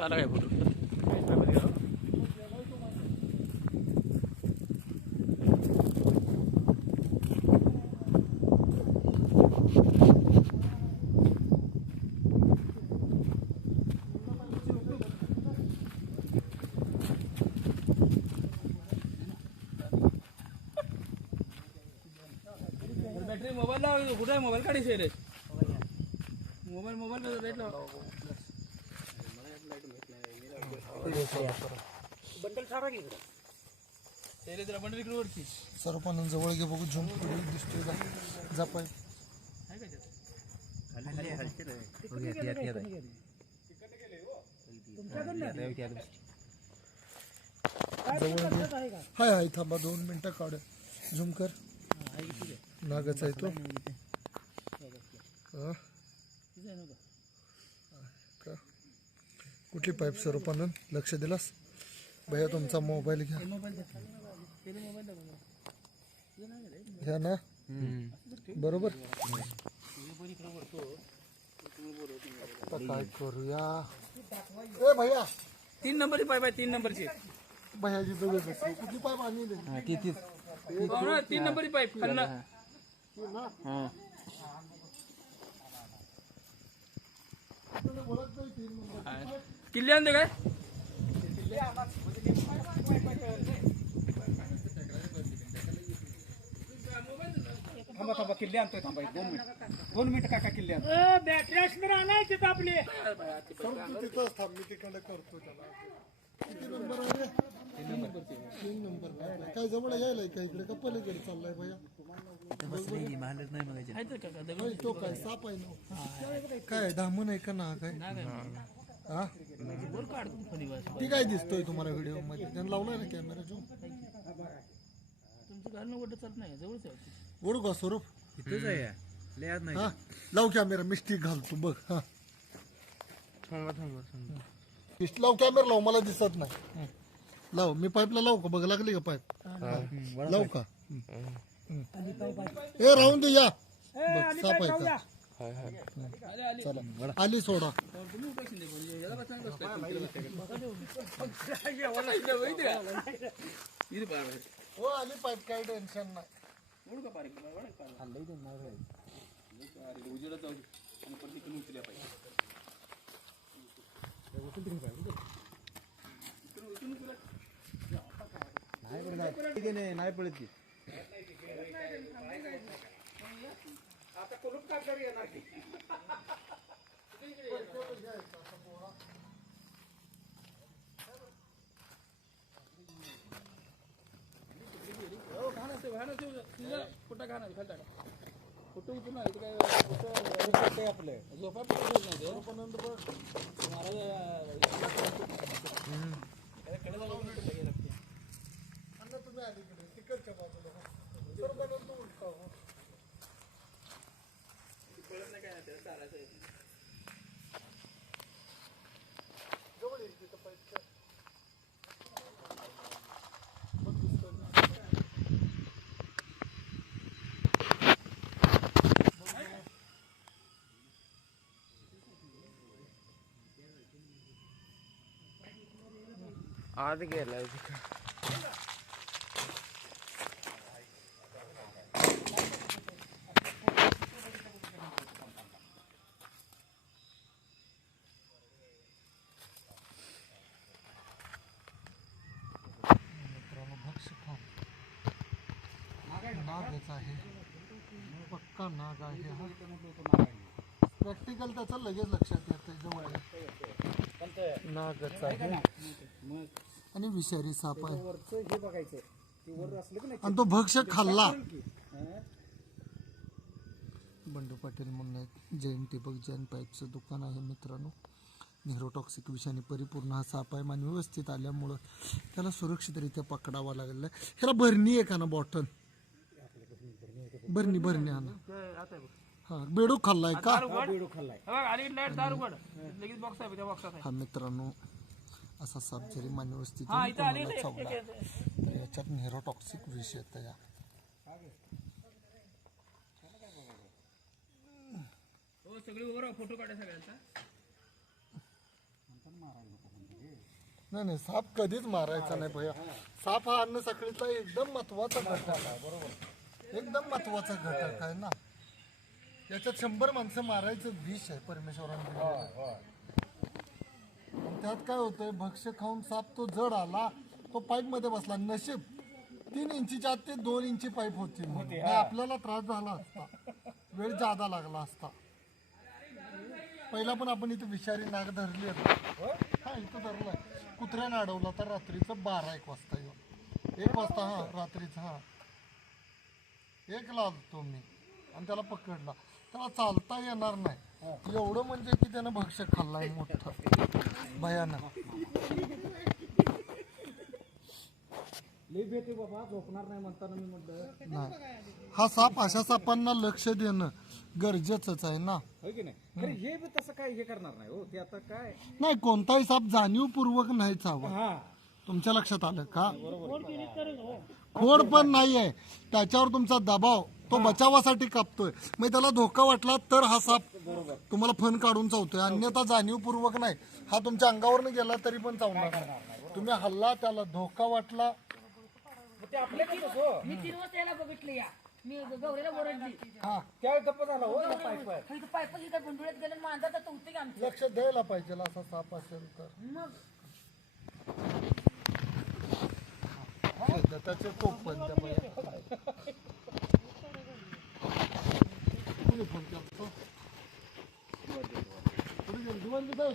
चाला काय photo battery mobile लाव कुठे मोबाईल काढायचे रे मोबाईल लाईट लाव बंडल सारा की तेरे जरा बंडल इकडे वरती सर्व पण जवळ गे बघू झूम दिसतोय का जापाय आहे का हाय हाय थांबा 2 मिनिटं काढ झूम कर नागच आहे तो का कुठली पाईप स्वरूपानं लक्ष दिलास भैया तुमचा मोबाईल घ्या घ्या ना बरोबर आता काय करूया ए भैया 3 नंबरची पाईप आहे 3 नंबरची भैयाची बघत असते कुठली पाईप आणली तीच 3 नंबरची पाईप खाल्ला किल्ले आणते काय थांबा थांबा किल्ले आणतोय थांबा 2 मिनिट काका किल्ले आणतो बॅटरी असणार आणायची आपली तिथंच थांब मी तिकडं करतो त्याला किती नंबर आहे रे 3 नंबर काय जवळ यायला का इकडे का पलीकडे चाललाय भैया तो काय साप आहे ना काय धामून आहे का ना काय हा ती काय दिसतोय तुम्हाला व्हिडिओ मध्ये त्यानं लावलाय ना कॅमेरा जो तुमचं घालणं वडं चालत नाही जवळच आहे ओढू का स्वरूप इथेच आहे हा लाव कॅमेरा मिस्टेक घालतो बघ हा लाव कॅमेरा लाव मला दिसत नाही लाव मी पाईपला लावू का बघ लागली का पाईप लावू का ए राहून दे या बघ साप आहे का चला आली सोडा हो आली पाईप काही टेन्शन नाही नाही पडत ती आता कुलूप का करी येणार की कुठं घाणा खालता कुठं उठून नाही काय आपलं झोपा तुम्ही आली तिकडच्या बाजूला आत गेला नागच आहे पक्का नाग आहे हा प्रॅक्टिकल त्याचा लगेच लक्षात येतं जवळ नागच आहे आणि विषारी साप आहे आणि तो भक्ष्य खाल्ला बंडू पाटील म्हणून आहेत जैन टिपक जैन पाईपचं दुकान आहे मित्रांनो नेहरोटॉक्सिक विषाने परिपूर्ण हा साप आहे आणि व्यवस्थित आल्यामुळं त्याला सुरक्षितरित्या पकडावा लागलेला आहे ह्याला भरणी आहे का ना बॉटल भरणी आणा हा बेडूक खाल्लाय का हा मित्रांनो असा साप जरी मानवी स्थितीत चावला तर याच्यात नेहरोटॉक्सिक विष येतं या सगळी फोटो काढा सगळ्यांचा नाही साप कधीच मारायचा नाही भैया. साप हा अन्न साखळीतला एकदम महत्वाचा घटक आहे. बरोबर, एकदम महत्वाचा घटक आहे ना. याच्यात 100 माणसं मारायचं विष आहे परमेश्वराने दिलेलं. आणि त्यात काय होतंय, भक्ष्य खाऊन साप तो जड आला, तो पाईप मध्ये बसला. नशीब 3 इंचीच्या आत ते 2 इंची पाईप होती, नाही आपल्याला त्रास झाला असता, वेळ जादा लागला असता. पहिला पण आपण इथे विषारी नाग धरली होती. हा इथं धरलाय, कुत्र्याने अडवला तर रात्रीचं 12-1 वाजता येऊन 1 वाजता, हा रात्रीचं, हा 1 ला आलतो मी आणि त्याला पकडला. त्याला चालता येणार नाही एवढं, म्हणजे की त्यानं भक्ष्य खाल्लाय मोठं भयानक. लई भेटे बाबा, झोपणार नाही म्हणताना मी म्हटलं नाही, हा साप, अशा सापांना लक्ष देणं गरजेचंच आहे ना. होय की नाही. अरे हे बी तसं काय हे करणार नाही हो, ते आता काय. नाही, कोणताही साप जाणीवपूर्वक नाही चावत. हा तुमच्या लक्षात आलं का? खोड पण नाहीये, त्याच्यावर तुमचा दबाव, तो बचावासाठी कापतोय. मग त्याला धोका वाटला तर हा साप तुम्हाला फण काढून चावतोय, अन्यथा जाणीवपूर्वक नाही. हा तुमच्या अंगावरनं गेला तरी पण चावणार नाही. तुम्ही हल्ला, त्याला धोका वाटला. ते आपल्या की हो, मी 3 वाजता यायला बघितलं या. मी गौरीला ओरडली. हा, त्यावेळी गप्प झाला हो या पाईप. इथं पायप इथं गुंडुळ्यात गेलं, मांजर तर होते की आमचं. लक्ष द्यायला पाहिजे असा साप असेल तर. मग त्याचे टोप पण त्या बाया. कोणी फोन केला? कुठे गेली? दिवाण तिथं?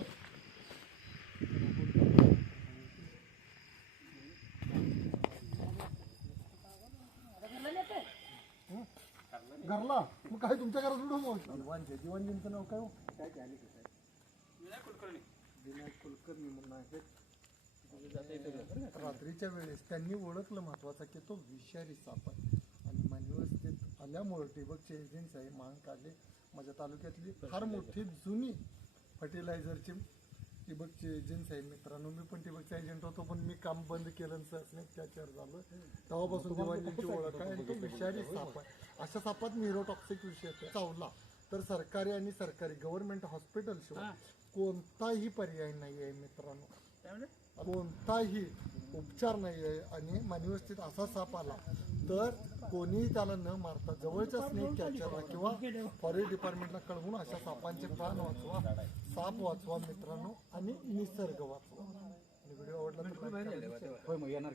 घरला नेते. घरला? मग काय तुमच्या घरात उडून दिवाणजींचं नाव काय हो? विनायक कुलकर्णी म्हणून आहे. रात्रीच्या वेळेस त्यांनी ओळखलं महत्वाचं की तो विषारी साप आहे. आणि मानवस्थित आल्यामुळे ठिबकचे एजन्सी आहे महांकाले, माझ्या तालुक्यातली फार मोठी जुनी फर्टिलायझरची ठिबकची एजन्सी आहे मित्रांनो. मी पण ठिबकचा एजंट होतो, पण मी काम बंद केलं, त्याच्यावर झालं. तेव्हापासून दिवाळीची ओळख आहे. आणि तो विषारी साप आहे. अशा सापात न्यूरोटॉक्सिक विषय चावला तर सरकारी आणि सरकारी गव्हर्नमेंट हॉस्पिटल शिवाय कोणताही पर्याय नाही आहे मित्रांनो. कोणताही उपचार नाही आहे. आणि मानवस्थित असा साप आला तर कोणीही त्याला न मारता जवळच्या स्नेक कॅचरला किंवा फॉरेस्ट डिपार्टमेंटला कळवून अशा सापांचे प्राण वाचवा, साप वाचवा मित्रांनो, आणि निसर्ग वाचवा. आणि व्हिडिओ आवडला तर like करा. होय मग येणार.